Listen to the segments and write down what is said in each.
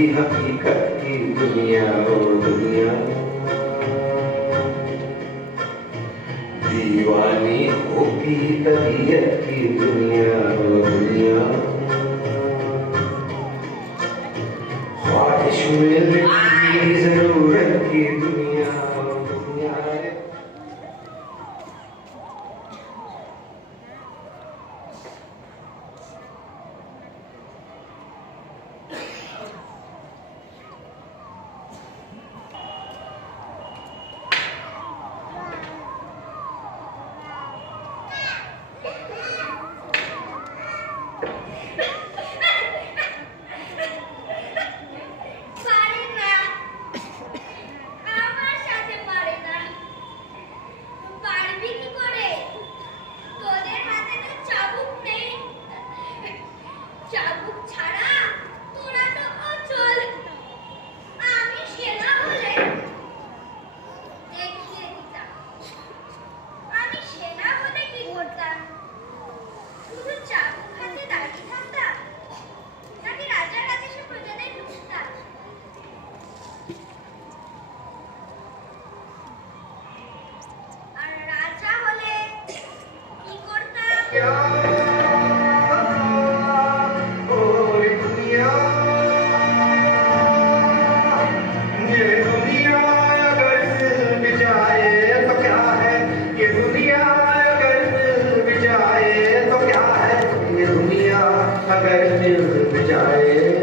यही हकीकत की दुनिया और दुनिया। दीवानी होगी तबीयत की दुनिया। बैठने विचारे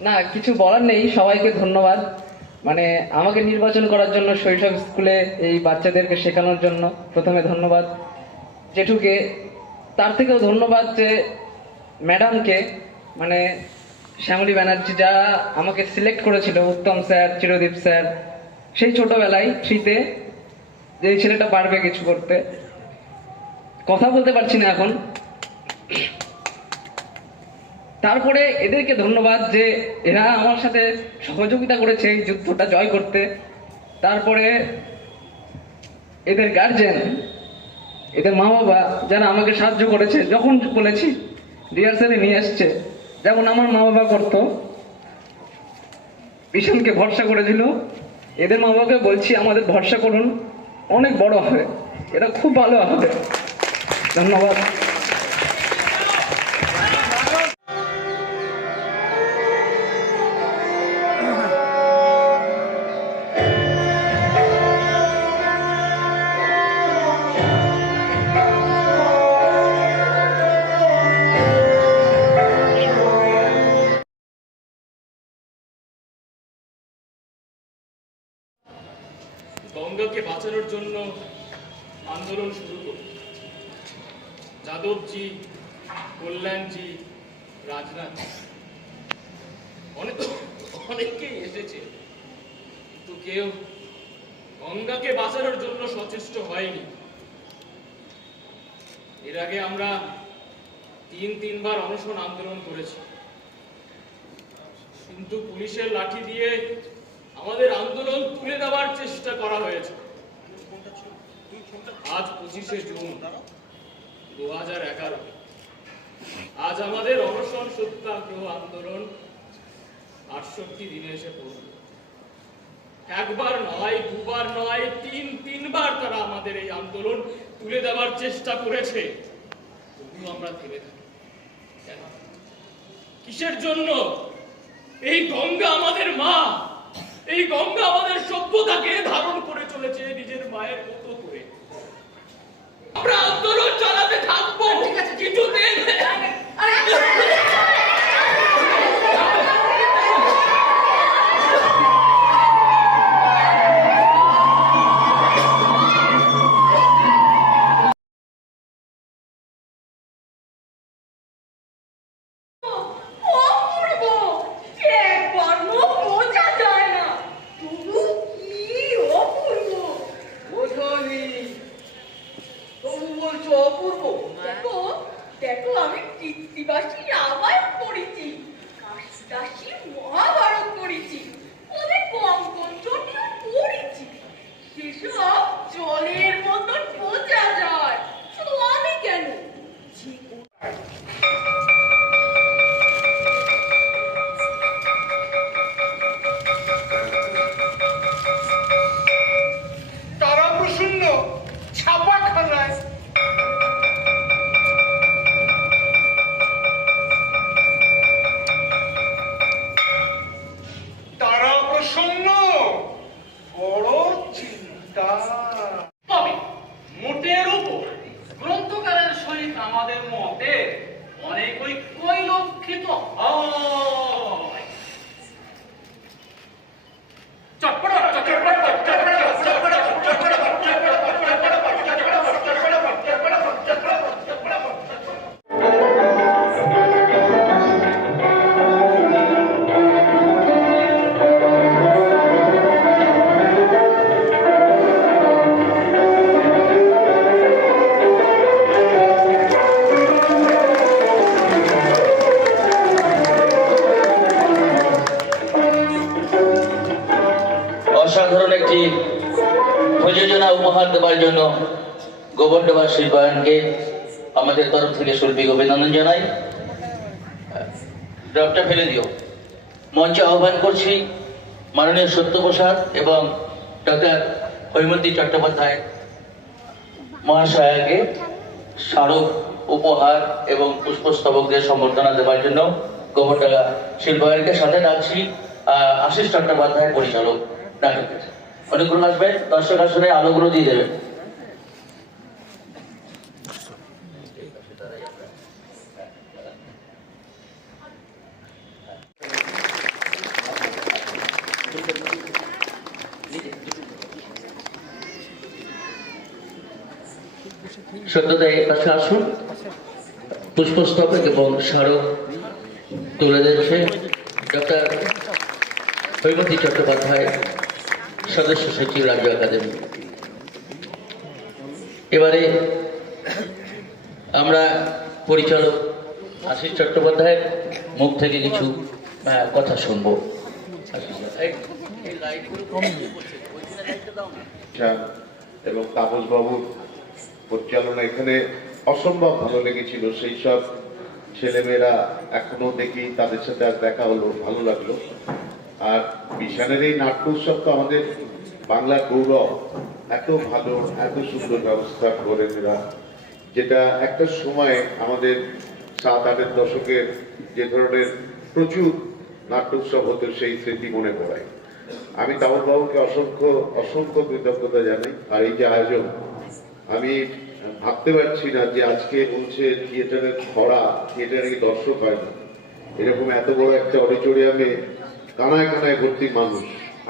না, কিছু বলার নেই, সবাইকে ধন্যবাদ। মানে আমাকে নির্বাচন করার জন্য শৈশব স্কুলে এই বাচ্চাদেরকে শেখানোর জন্য প্রথমে ধন্যবাদ। জেঠুকে, তার থেকেও ধন্যবাদ যে ম্যাডামকে মানে শ্যামলী ব্যানার্জি যারা আমাকে সিলেক্ট করেছিল, উত্তম স্যার, চিরদীপ স্যার, সেই ছোটবেলায় থ্রিতে যে ছেলেটা পারবে কিছু করতে। কথা বলতে পারছি না এখন। তারপরে এদেরকে ধন্যবাদ যে এরা আমার সাথে সহযোগিতা করেছে এই যুদ্ধটা জয় করতে। তারপরে এদের গার্জেন এদের মা বাবা যারা আমাকে সাহায্য করেছে, যখন বলেছি রিহার্সালে নিয়ে আসছে যেমন আমার মা বাবা করতো, ভীষণকে ভরসা করেছিল। এদের মা বাবাকে বলছি, আমাদের ভরসা করুন, অনেক বড় হবে, এটা খুব ভালো হবে। ধন্যবাদ। অনশন আন্দোলন করেছি। কিন্তু পুলিশের লাঠি দিয়ে আমাদের আন্দোলন তুলে দেওয়ার চেষ্টা করা হয়েছে। আজ পঁচিশে জুন দু হাজার এগারো। আজ আমাদের অনশন সত্যাগ্রহ আন্দোলন আটষট্টি দিনে এসে পড়ল একবার নয়, দুবার নয়, তিন, তিনবার তারা আমাদের এই আন্দোলন তুলে দেওয়ার চেষ্টা করেছে। তবুও আমরা থেমে থাকি। কিসের জন্য এই গঙ্গা আমাদের মা এই গঙ্গা আমাদের সভ্যতাকে ধারণ করে চলেছে নিজের মায়ের মতো করে আমরা আন্দোলন চালাতে থাকব কিছুদিন অপূর্ব একবার মুখ বোঝা যায় না তবু কি অপূর্ব বোঝনি তবু বলছো অপূর্ব দেখো দেখো, আমি কৃত্তিবাসী রামায়ণ পড়েছি, কাশিদাসী মহাভারত পড়েছি, ওদের কঙ্কনচটিও পড়েছি। সেসব জলের মতন বোঝা যায়, শুধু আমি কেন? যে জন্য গোবরডোবা শিল্পায়নকে আমাদের তরফ থেকে শৈল্পিক অভিনন্দন জানাই। ডক্টর ফেলে দিও। মঞ্চে আহ্বান করছি মাননীয় সত্যপ্রসাদ এবং ডক্টর হৈমন্তী চট্টোপাধ্যায় মহাশয়াকে স্মারক, উপহার এবং পুষ্পস্তবকদের সম্বর্ধনা দেওয়ার জন্য গোবরডাঙ্গা শিল্পায়নকে সাথে রাখছি। আশিস চট্টোপাধ্যায় পরিচালক নাটকের। অনেকগুলো আসবে, দর্শক আসনে আলোগুলো দিয়ে দেবেন। সত্যতা কাছে আসুন। পুষ্পস্তবক এবং স্মারক তুলে দিচ্ছে ডক্টর হৈমন্তী চট্টোপাধ্যায়, সদস্য সচিব রাজ্য একাডেমি। এবারে আমরা পরিচালক আশিস চট্টোপাধ্যায়ের মুখ থেকে কিছু কথা শুনব। চান এবং তাপস বাবুর পরিচালনা এখানে অসম্ভব ভালো লেগেছিল। সেই সব ছেলেমেয়েরা এখনও দেখি তাদের সাথে আর দেখা হলো, ভালো লাগল। আর বিশানের এই নাট্য উৎসব তো আমাদের বাংলার গৌরব। এত ভালো, এত সুন্দর ব্যবস্থা করেন এরা। যেটা একটা সময় আমাদের সাত আটের দশকের যে ধরনের প্রচুর নাট্য উৎসব হতো, সেই স্মৃতি মনে পড়ায় আমি তাপস বাবুকে অসংখ্য অসংখ্য কৃতজ্ঞতা জানাই। আর এই যে আয়োজন আমি ভাবতে পারছি না যে আজকে বলছে থিয়েটারের খরা, থিয়েটারে দর্শক হয় না। এরকম এত বড় একটা অডিটোরিয়ামে কানায় কানায় ভর্তি মানুষ।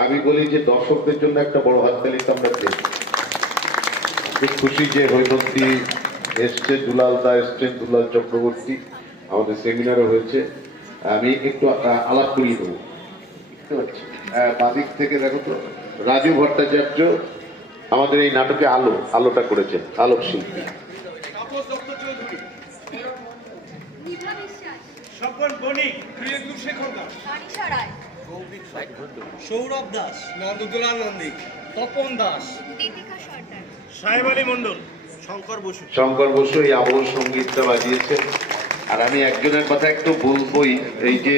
আমি বলি যে দর্শকদের জন্য একটা বড় হাততালি আমরা দেব খুব খুশি যে হৈমন্তী এসছে, দুলাল দা এসছেন, দুলাল চক্রবর্তী আমাদের সেমিনারও হয়েছে। আমি একটু আলাপ করিয়ে দেবো। বুঝতে পারছি? বাদিক থেকে দেখো তো, রাজু ভট্টাচার্য আমাদের এই নাটকে আলো আলোটা করেছেন আলোক শিল্পী। সৌরভ দাস নন্দী। তপন দাস। সাহেব আলী মন্ডল শঙ্কর বসু। শঙ্কর বসু এই আবহ সঙ্গীতটা বাজিয়েছেন। আর আমি একজনের কথা একটু বলবোই এই যে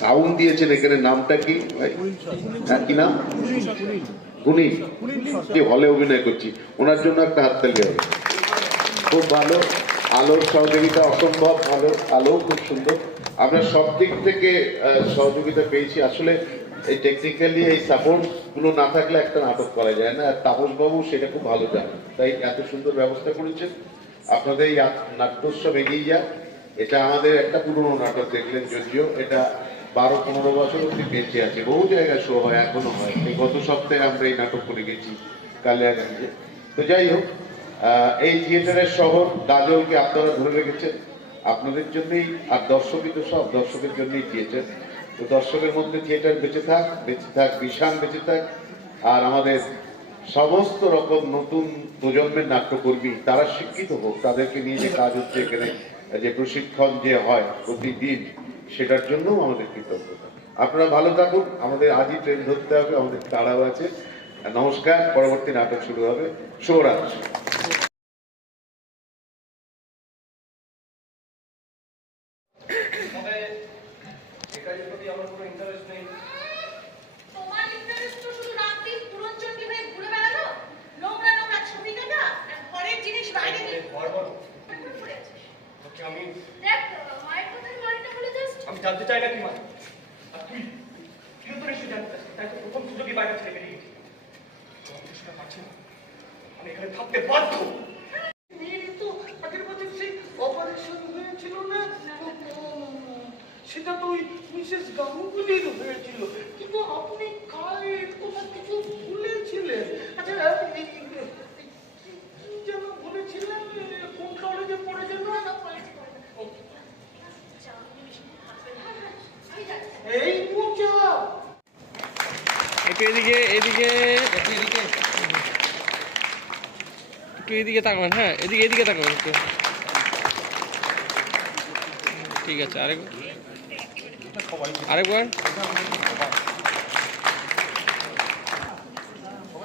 সাউন্ড দিয়েছেন এখানে নামটা কি? ভাই? হ্যাঁ, কি নাম? গুণী যে হলে অভিনয় করছি, ওনার জন্য একটা হাততালি হবে খুব ভালো, আলোর সহযোগিতা অসম্ভব, ভালো আলো খুব সুন্দর। আমরা সব দিক থেকে সহযোগিতা পেয়েছি। আসলে এই টেকনিক্যালি এই সাপোর্টগুলো না থাকলে একটা নাটক করা যায় না। আর তাপস বাবু সেটা খুব ভালো জানেন। তাই এত সুন্দর ব্যবস্থা করেছেন। আপনাদের এই নাট্যোৎসব এগিয়ে যাক। এটা আমাদের একটা পুরনো নাটক, দেখলেন যদিও। এটা বারো, পনেরো বছর অব্দি বেঁচে আছে। বহু জায়গায় শো হয়, এখনও হয়। এই গত সপ্তাহে আমরা এই নাটক করে গেছি, কালিয়াগঞ্জে। তো যাই হোক এই থিয়েটারের শহর গাজলকে আপনারা ধরে রেখেছেন। আপনাদের জন্যই, আর দর্শকই তো সব, দর্শকের জন্যই থিয়েটার। তো দর্শকের মধ্যে থিয়েটার বেঁচে থাক বেঁচে থাক, বিশাল বেঁচে থাক। আর আমাদের সমস্ত রকম নতুন প্রজন্মের নাট্যকর্মী, তারা শিক্ষিত হোক, তাদেরকে নিয়ে যে কাজ হচ্ছে এখানে, যে প্রশিক্ষণ যে হয় প্রতিদিন সেটার জন্য আমাদের কৃতজ্ঞতা। আপনারা ভালো থাকুন, আমাদের আজই ট্রেন ধরতে হবে, আমাদের তাড়াও আছে। নমস্কার, পরবর্তী নাটক শুরু হবে। শুভরাত্রি। জানতে চাই না কি মানে আর তুই তুইও তো নিশ্চয়ই জানতে চাস তাই তো প্রথম সুযোগই বাইরে ছেড়ে বেরিয়ে গেছি তোমার তো সেটা পারছি না আমি এখানে থাকতে বাধ্য মেয়ের তো আগের বছর সেই অপারেশন হয়েছিল না সেটা তো ওই মিসেস গাঙ্গুলির হয়েছিল কিন্তু আপনি কার কথা কিছু ভুলেছিলেন আচ্ছা এই- এই- এই- কি যেন বলেছিলেন কোন কলেজে পড়ে যেন এই পূজা একটু এদিকে এদিকে, একটু এদিকে। একটু হ্যাঁ এদিকে এদিকে তাকাবেন একটু। ঠিক আছে, আরেক আরেকবার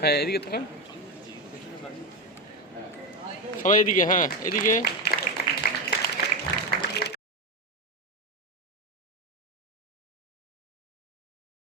হ্যাঁ এদিকে তাকান। সবাই এদিকে হ্যাঁ এদিকে।